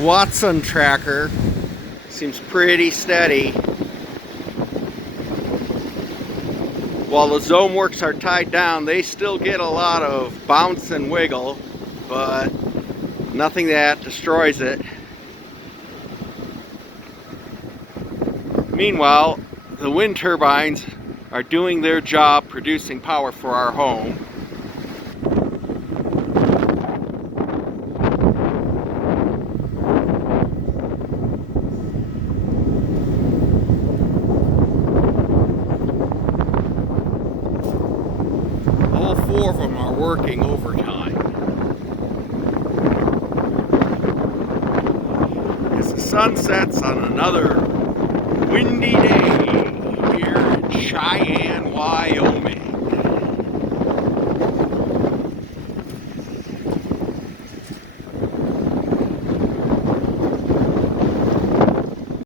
The Watson tracker seems pretty steady. While the Zomeworks are tied down, they still get a lot of bounce and wiggle, but nothing that destroys it. Meanwhile, the wind turbines are doing their job producing power for our home. All four of them are working overtime. As the sun sets on another windy day here in Cheyenne, Wyoming.